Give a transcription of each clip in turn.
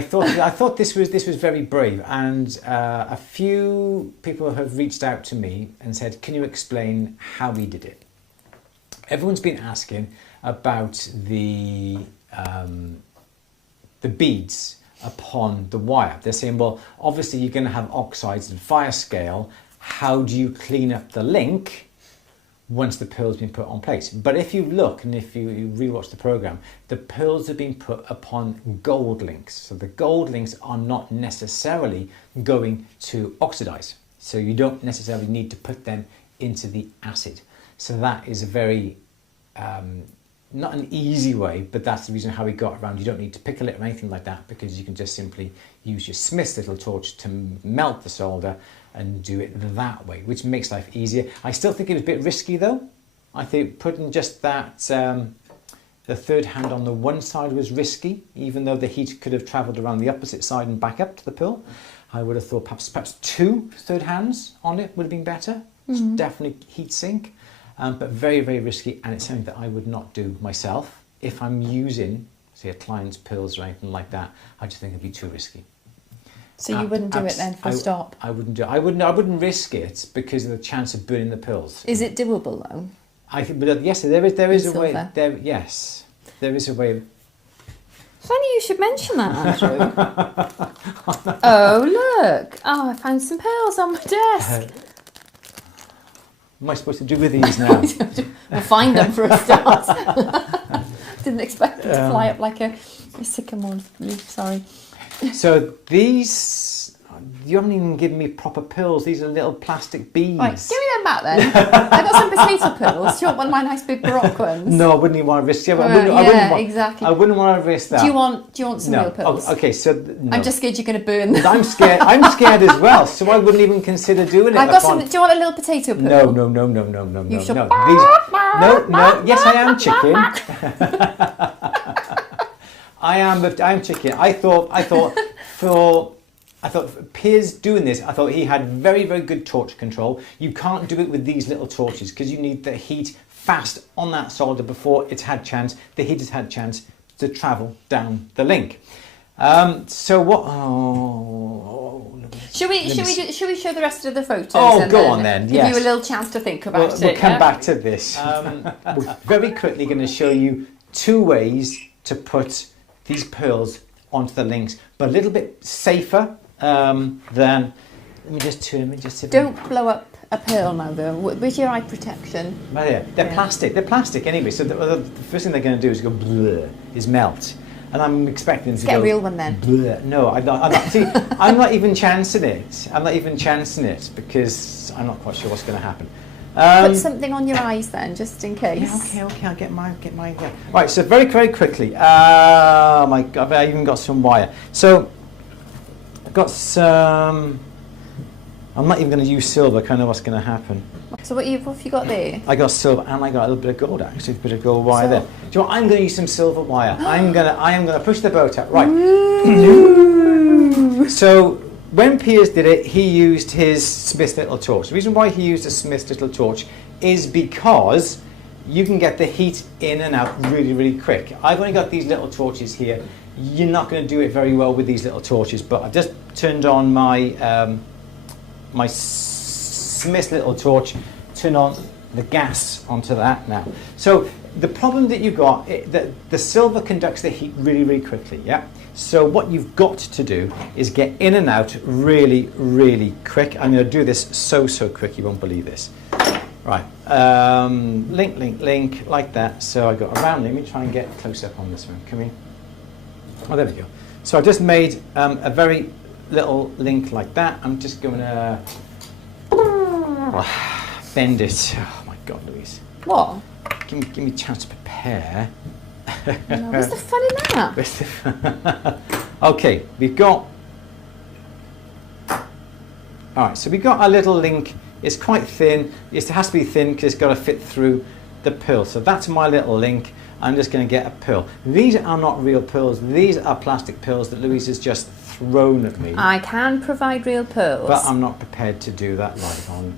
I thought this was very brave, and a few people have reached out to me and said, "Can you explain how he did it?" Everyone's been asking about the beads upon the wire. They're saying, well, obviously you're going to have oxides and fire scale. How do you clean up the link once the pearl's been put on place? But if you look and if you rewatch the program, the pearls have been put upon gold links. So the gold links are not necessarily going to oxidize. So you don't necessarily need to put them into the acid. So that is a very, not an easy way, but that's the reason how we got around. You don't need to pickle it or anything like that, because you can just simply use your Smith's little torch to melt the solder and do it that way, which makes life easier. I still think it was a bit risky though. I think putting just that, the third hand on the one side was risky, even though the heat could have travelled around the opposite side and back up to the pearl. I would have thought perhaps 2 third hands on it would have been better. It's definitely heat sink. But very, very risky, and it's something that I would not do myself. If I'm using, say, a client's pearls or anything like that, I just think it'd be too risky. So you wouldn't do it then, full stop? I wouldn't do it. I wouldn't risk it because of the chance of burning the pearls. Is it doable though? I think, but yes, there is a way. Yes, there is a way. Funny you should mention that, Andrew. Oh look! Oh, I found some pearls on my desk. What am I supposed to do with these now? We'll find them for a start. Didn't expect them to fly up like a sycamore leaf, sorry. So these, you haven't even given me proper pearls. These are little plastic beads. Right, give me them back then. I've got some potato pearls. Do you want one of my nice big baroque ones? No, I wouldn't even want to risk it. Exactly. I wouldn't want to risk that. Do you want some real pearls? Oh, okay, so no. I'm just scared you're going to burn them. I'm scared as well, so I wouldn't even consider doing it. I've got some. Do you want a little potato pearl? No. You should. No. No. Yes, I am chicken. I'm chicken. I thought for Piers doing this, I thought he had very, very good torch control. You can't do it with these little torches because you need the heat fast on that solder before the heat has had chance to travel down the link. So what? Should we show the rest of the photos? Oh, go on then. Give you a little chance to think about it. We'll come back to this. We're very quickly going to show you 2 ways to put these pearls onto the links, but a little bit safer than. Let me just turn. Don't blow up a pearl now, though. With your eye protection. Right here. They're plastic. They're plastic anyway. So the first thing they're going to do is go is melt. And I'm expecting to get go, a real one then. Bleh. No, I'm not. See, I'm not even chancing it. Because I'm not quite sure what's going to happen. Put something on your eyes then, just in case. Yeah, okay. I'll get my. Yeah. Right. So very, very quickly. Oh my God! I even got some wire. So I've got some. I'm not even going to use silver. I kind of know what's going to happen. So what have you got there? I got silver and I got a little bit of gold actually, a bit of gold wire there. Do you know what? I'm going to use some silver wire. I am going to push the boat up. Right. So when Piers did it, he used his Smith's little torch. The reason why he used a Smith's little torch is because you can get the heat in and out really, really quick. I've only got these little torches here. You're not going to do it very well with these little torches, but I've just turned on my my Smith's little torch, turn on the gas onto that now. So the problem that you've got, the silver conducts the heat really, really quickly, yeah? So what you've got to do is get in and out really, really quick. I'm going to do this so quick, you won't believe this. Right, link, like that. So I got around, let me try and get close up on this one. Come here. Oh, there we go. So I just made a very little link like that. I'm just going to bend it. Oh my God, Louise. What? Give me a chance to prepare. No, what's the fun in that? Okay, we've got. All right, so we've got our little link. It's quite thin. It has to be thin because it's got to fit through the pearl. So that's my little link. I'm just going to get a pearl. These are not real pearls. These are plastic pearls that Louise has just thrown at me. I can provide real pearls, but I'm not prepared to do that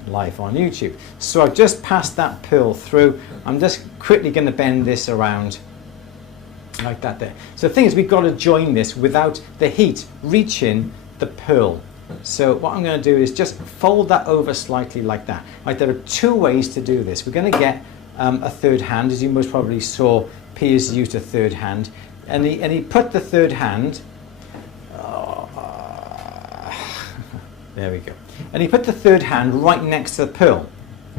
live on YouTube. So I've just passed that pearl through. I'm just quickly going to bend this around like that there. So the thing is, we've got to join this without the heat reaching the pearl. So what I'm going to do is just fold that over slightly like that. Right, there are two ways to do this. We're going to get a third hand, as you most probably saw. Piers used a third hand, and he put the third hand. There we go. And he put the third hand right next to the pearl,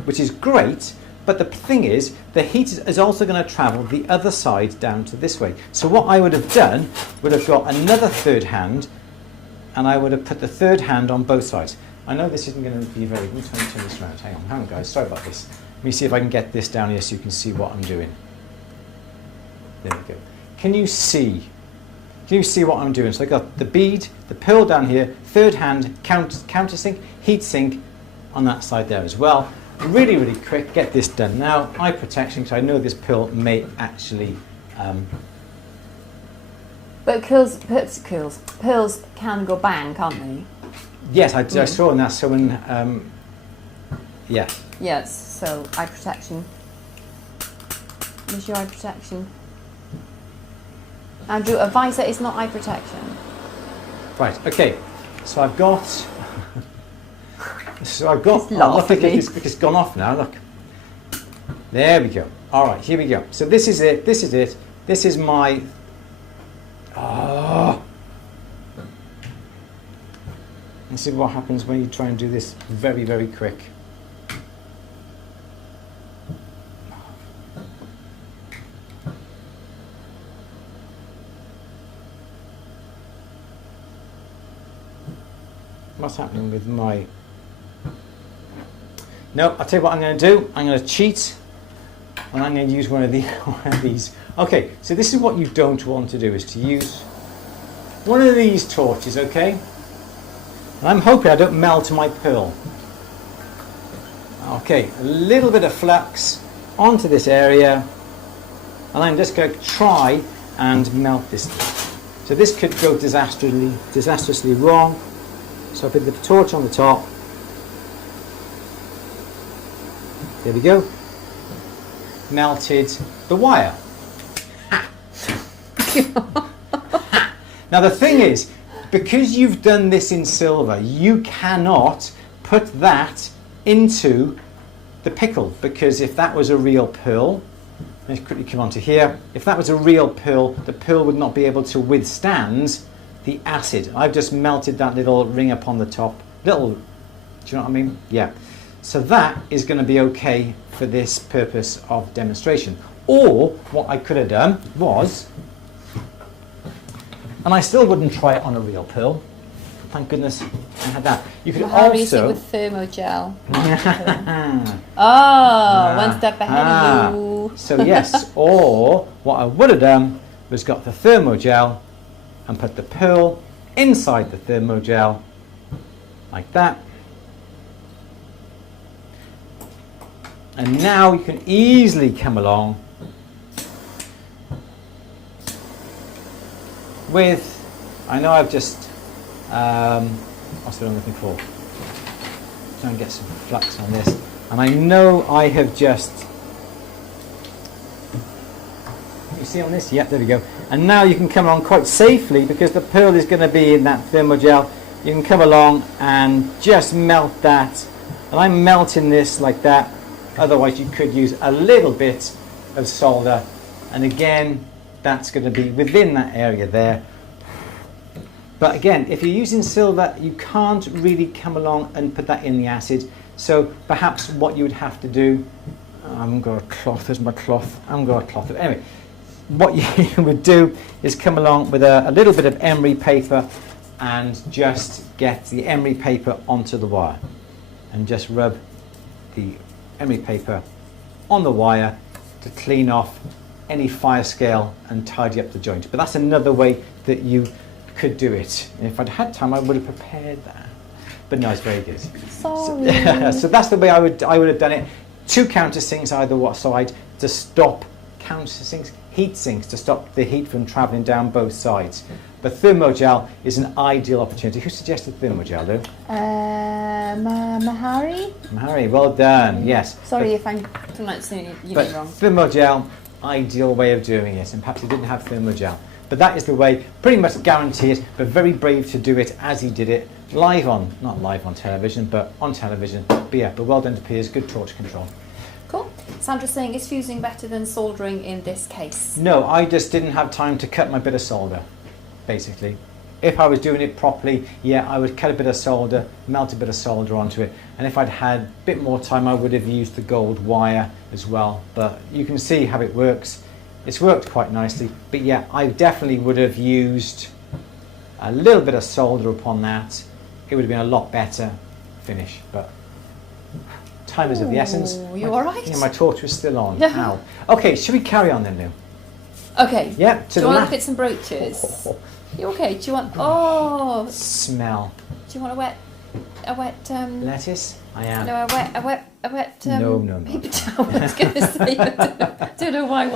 which is great. But the thing is, the heat is also going to travel the other side down to this way. So what I would have done would have got another third hand, and I would have put the third hand on both sides. I know this isn't going to be very good. Let me turn this around. Hang on guys, sorry about this. Let me see if I can get this down here so you can see what I'm doing. There we go. Can you see what I'm doing? So I got the bead, the pearl down here, third hand, countersink, heat sink on that side there as well. Really, really quick, get this done now. Eye protection, because I know this pearl may actually... But pearls can go bang, can't they? Yes, I saw in that. So when, yeah. Yes. So eye protection. Where's your eye protection? Andrew, a visor is not eye protection. Right. Okay. So I've got. Oh, look, it's gone off now. Look. There we go. All right. Here we go. So this is it. This is it. This is my. Let's see what happens when you try and do this very, very quick. What's happening with my... No, I'll tell you what I'm going to do. I'm going to cheat, and I'm going to use one of these. Okay, so this is what you don't want to do, is to use one of these torches, okay? And I'm hoping I don't melt my pearl. Okay, a little bit of flux onto this area, and I'm just going to try and melt this. So this could go disastrously wrong. So I put the torch on the top. There we go. Melted the wire. Now the thing is, because you've done this in silver, you cannot put that into the pickle, because if that was a real pearl, let's quickly come on to here, if that was a real pearl, the pearl would not be able to withstand the acid. I've just melted that little ring up on the top. Do you know what I mean? Yeah. So that is going to be okay for this purpose of demonstration. Or what I could have done was, and I still wouldn't try it on a real pearl. Thank goodness I had that. You could also with thermogel. One step ahead of you. So yes, or what I would have done was got the thermogel and put the pearl inside the thermogel like that. And now you can easily come along with, I know I've just, what's what I'm looking for? Try and get some flux on this. And I know I have just, you see on this? Yeah, there we go. And now you can come along quite safely, because the pearl is going to be in that thermogel. You can come along and just melt that. And I'm melting this like that. Otherwise you could use a little bit of solder. And again, that's going to be within that area there. But again, if you're using silver, you can't really come along and put that in the acid. So perhaps what you would have to do, I haven't got a cloth, there's my cloth, I haven't got a cloth. Anyway, what you would do is come along with a little bit of emery paper and just get the emery paper onto the wire. And just rub the emery paper on the wire to clean off any fire scale and tidy up the joint. But that's another way that you could do it. If I'd had time, I would have prepared that. But no, it's very good. Sorry. So that's the way I would have done it. 2 countersinks either side to stop heat sinks to stop the heat from travelling down both sides. But thermogel is an ideal opportunity. Who suggested thermogel, though? Mahari? Mahari, well done. Yes. Sorry if I'm pronouncing it wrong. Thermogel, ideal way of doing it, and perhaps he didn't have thermogel. But that is the way, pretty much guarantee it, but very brave to do it as he did it, not live on television, but on television. But yeah, but well done to Piers, good torch control. Cool. Sandra's saying, is fusing better than soldering in this case? No, I just didn't have time to cut my bit of solder, basically. If I was doing it properly, yeah, I would cut a bit of solder, melt a bit of solder onto it, and if I'd had a bit more time, I would have used the gold wire as well. But you can see how it works. It's worked quite nicely, but yeah, I definitely would have used a little bit of solder upon that. It would have been a lot better finish, but time is of the essence. You all right? Yeah, my torch was still on. Yeah. Ow. Okay, should we carry on then, Lou? Okay. Yeah, Do you want to look at some brooches? You okay? Do you want? Oh. Smell. Do you want a wet? Lettuce? I am. No, a wet. No. Paper towel. I was going to say. I don't know why.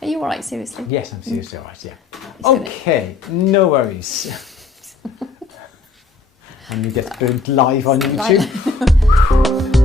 Are you all right? Seriously? Yes, I'm seriously all right. Yeah. It's Okay, no worries. And you get burned live on YouTube.